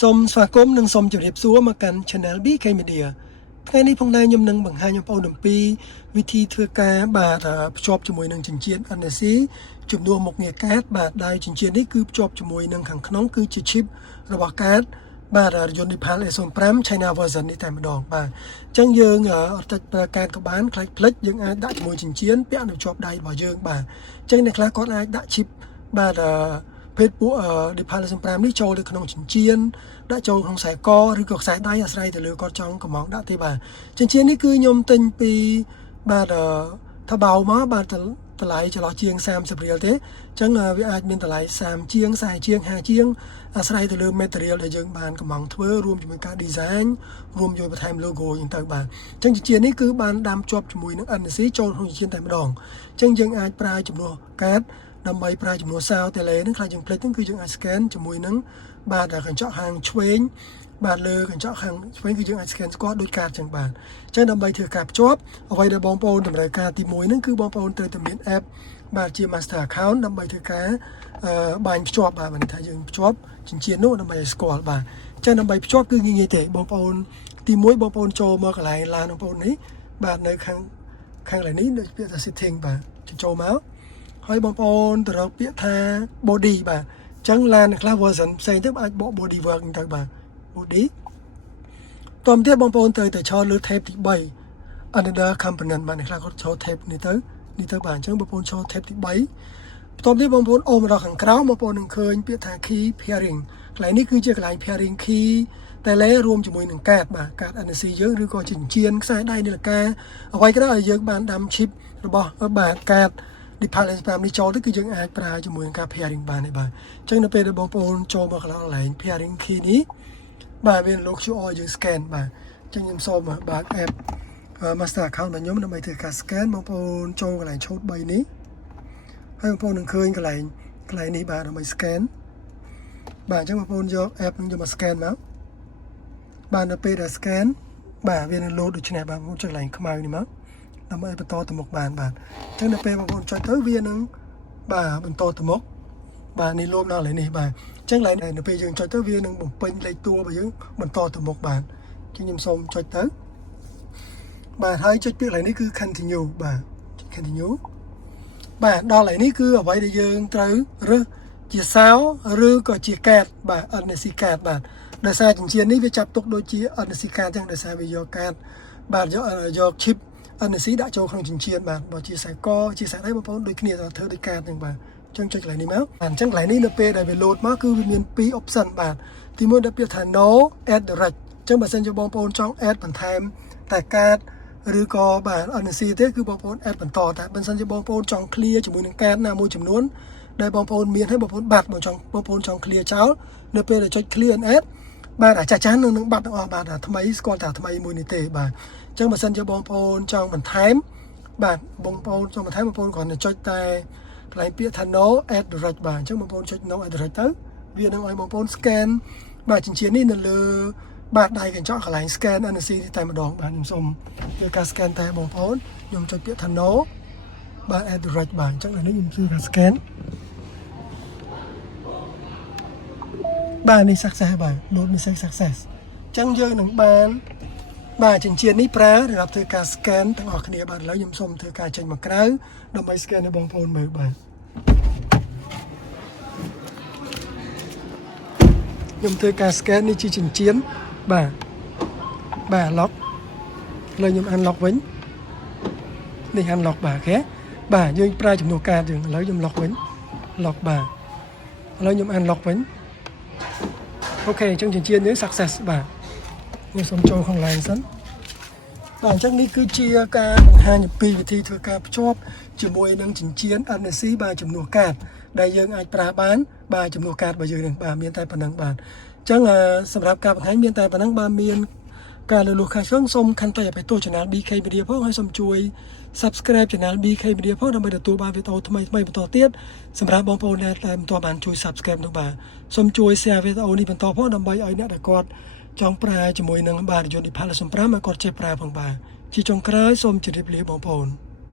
សូមស្វាគមន៍និងសូមជម្រាបសួរមកកាន់ Channel BK Media ថ្ងៃនេះផងដែរខ្ញុំនឹងបង្ហាញបងប្អូនអំពីវិធីធ្វើការបាទភ្ជាប់ជាមួយនឹងចិញ្ចៀន NSC ជំនួសមុខងារកាតបាទដែលចិញ្ចៀននេះគឺភ្ជាប់ជាមួយនឹងខាងក្នុងគឺជា chip របស់កាតបាទរថយន្ត Nepal A05 China version នេះតែម្ដងបាទអញ្ចឹងយើងអត់តិចប្រើកាតក៏បានខ្លាចផ្លិចយើងអាចដាក់ជាមួយចិញ្ចៀនពាក់នៅជាប់ដៃរបស់យើងបាទអញ្ចឹងអ្នកខ្លះគាត់អាចដាក់ chip បាទភេទពួក Nepal A05 នេះចូលទៅក្នុងចិញ្ចៀនដាក់ចូលក្នុងខ្សែកឬក៏ខ្សែដៃអាស្រ័យទៅលើគាត់ចង់កំងដាក់ទេបាទចិញ្ចៀននេះគឺខ្ញុំទិញពីបាទថាបៅមកបាទតម្លៃចន្លោះជាង30រៀលទេអញ្ចឹងវាអាចមានតម្លៃ30ជាង40ជាង50ជាងអាស្រ័យទៅលើ material ដែលយើងបានកំងធ្វើរួមជាមួយការ design រួមជាមួយបន្ថែម logo អញ្ចឹងទៅបាទអញ្ចឹងចិញ្ចៀននេះគឺបានដាំជាប់ជាមួយនឹង NSC ចូលក្នុងចិញ្ចៀនតែម្ដងអញ្ចឹងយើងអាចប្រើចំនួនកាតដើម្បីប្រើចំនួនសាវតេឡេហ្នឹងខ្លះយើងភ្លេចហ្នឹងគឺយើងអាច scan ជាមួយនឹងបាទកញ្ចក់ខាងឆ្វេងបាទលើកញ្ចក់ខាងឆ្វេងគឺយើងអាច scan ស្គាល់ដោយកាតចឹងបាទអញ្ចឹងដើម្បីធ្វើការភ្ជាប់អ្វីដែលបងប្អូនតម្រូវការទី1ហ្នឹងគឺបងប្អូនត្រូវតែមាន app បាទជា master account ដើម្បីធ្វើការបាញ់ភ្ជាប់បាទបានថាយើងភ្ជាប់ចិញ្ចៀននោះដើម្បីឲ្យស្គាល់បាទអញ្ចឹងដើម្បីភ្ជាប់គឺងាយៗទេបងប្អូនទី1បងប្អូនចូលមកកន្លែងឡានបងប្អូននេះបាទនៅខាងកន្លែងនេះដូចពាក្យថា setting បាទចូលមកហើយបងប្អូនទៅរកពាក្យថា body បាទអញ្ចឹងឡានខ្លះ version ផ្សេងទៅអាចបក body work ទៅបាទ body តោះទៀតបងប្អូនត្រូវតែឈរលើ tab ទី3 another component បាទអ្នកខ្លះគាត់ឈរ tab នេះទៅបាទអញ្ចឹងបងប្អូនឈរ tab ទី3បន្ទាប់ទៀតបងប្អូនអូសមកដល់ខាងក្រោមបងប្អូននឹងឃើញពាក្យថា key pairing កន្លែងនេះគឺជាកន្លែង pairing key តែលេរួមជាមួយនឹងកាតបាទកាត NSC យើងឬក៏ចិញ្ចៀនខ្សែដៃនាឡិកាអ្វីក៏ដោយយើងបានដាំ chip របស់បាទកាតNepal A05 នេះចូលទៅគឺយើងអាចប្រើជាមួយនឹងការ pairing បានទេបាទអញ្ចឹងនៅពេលដែលបងប្អូនចូលមកកន្លែង pairing key នេះបាទវាលោក QR យើង scan បាទអញ្ចឹងខ្ញុំសូមបាទ app master account របស់ខ្ញុំដើម្បីធ្វើការ scan បងប្អូនចូលកន្លែងឆូត3នេះហើយបងប្អូននឹងឃើញកន្លែងនេះបាទដើម្បី scan បាទអញ្ចឹងបងប្អូនយក app នឹងយកមក scan មកបាទនៅពេលដែល scan បាទវានឹង load ដូចនេះបាទបងប្អូនចុចកន្លែងខ្មៅនេះមកដើម្បីបន្តទៅមុខបានបាទអញ្ចឹងនៅពេលបងប្អូនចុចទៅវានឹងបាទបន្តទៅមុខបាទនេះលោបដល់កន្លែងនេះបាទអញ្ចឹងកន្លែងនៅពេលយើងចុចទៅវានឹងបំពេញលេខតួរបស់យើងបន្តទៅមុខបាទអញ្ចឹងខ្ញុំសូមចុចទៅបាទហើយចុចពាក្យកន្លែងនេះគឺ continue បាទ continue បាទដល់កន្លែងនេះគឺអ្វីដែលយើងត្រូវរើសជាសាវឬក៏ជាកាតបាទ NSC កាតបាទដោយសារចិញ្ចៀននេះវាចាប់ទុកដូចជា NSC កាតអញ្ចឹងដោយសារវាយកកាតបាទយក chip NSC ដាក់ចូលក្នុងចិញ្ចៀនបាទបើជាខ្សែកជាខ្សែដៃបងប្អូនដូចគ្នាធ្វើដូចកាតហ្នឹងបាទអញ្ចឹងចុចកន្លែងនេះមកបាទអញ្ចឹងកន្លែងនេះនៅពេលដែលវា load មកគឺវាមាន2 option បាទទី1ដែលពាក្យថា no add direct អញ្ចឹងបើសិនជាបងប្អូនចង់ add បន្ថែមតែកាតឬក៏បាទ NSC ទេគឺបងប្អូន add បន្តតែបើសិនជាបងប្អូនចង់ clear ជាមួយនឹងកាតណាមួយចំនួនដែលបងប្អូនមានហើយបងប្អូនបាត់បងប្អូនចង់ clear ចោលនៅពេលដែលចុច clear and add បាទអាចារ្យនឹងបាត់ទាំងអស់បាទថ្មីស្គាល់តែថ្មីមួយនេះទេបាទអញ្ចឹងបើសិនជាបងប្អូនចង់បន្ថែមបាទបងប្អូនចង់បន្ថែមបងប្អូនគ្រាន់តែចុចតែកន្លែងពាក្យថា no add direct បាទអញ្ចឹងបងប្អូនចុច no add direct ទៅវានឹងឲ្យបងប្អូន scan បាទចិញ្ចៀននេះនៅលើបាទដៃកញ្ចក់កន្លែង scan NSC តែម្ដងបាទខ្ញុំសូមធ្វើការ scan តែបងប្អូនខ្ញុំចុចពាក្យថា no បាទ add direct បាទអញ្ចឹងឥឡូវខ្ញុំធ្វើការ scan បាទនេះ success បាទ load message success អញ្ចឹងយើងនឹងបានបាទចិញ្ចៀននេះប្រើសម្រាប់ធ្វើការ scan ទាំងអស់គ្នាបាទឥឡូវខ្ញុំសូមធ្វើការចេញមកក្រៅដើម្បី scan ឲ្យបងប្អូនមើលបាទខ្ញុំធ្វើការ scan នេះជាចិញ្ចៀនបាទlock ឥឡូវខ្ញុំ unlock វិញនេះ unlock បាទអូខេបាទយើងប្រើចំនួនកាតយើងឥឡូវខ្ញុំ lock វិញ lock បាទឥឡូវខ្ញុំ unlock វិញអូខេអញ្ចឹងចិញ្ចៀនយើង success បាទខ្ញុំសូមចូលក្នុង line សិនបាទអញ្ចឹងនេះគឺជាការបង្ហាញអំពីវិធីធ្វើការភ្ជាប់ជាមួយនឹងចិញ្ចៀន NSC បាទចំនួនកាតដែលយើងអាចប្រើបានបាទចំនួនកាតរបស់យើងនឹងបាទមានតែប៉ុណ្្នឹងបាទអញ្ចឹងសម្រាប់ការបង្ហាញមានតែប៉ុណ្្នឹងបាទមានការលើសលួសខាងឆ្លងសូមខន្តីអភ័យទោស Channel BK Media ផងហើយសូមជួយ Subscribe Channel BK Media ផងដើម្បីទទួលបានវីដេអូថ្មីៗបន្តទៀតសម្រាប់បងប្អូនដែលមិនទាន់បានជួយ Subscribe នោះបាទសូមជួយ Share វីដេអូនេះបន្តផងដើម្បីឲ្យអ្នកដែលគាត់ចង់ប្រើជាមួយនឹងបាទរថយន្ត Nepal A05 ឲ្យគាត់ចេះប្រើផងបាទជាចុងក្រោយសូមជម្រាបលាបងប្អូន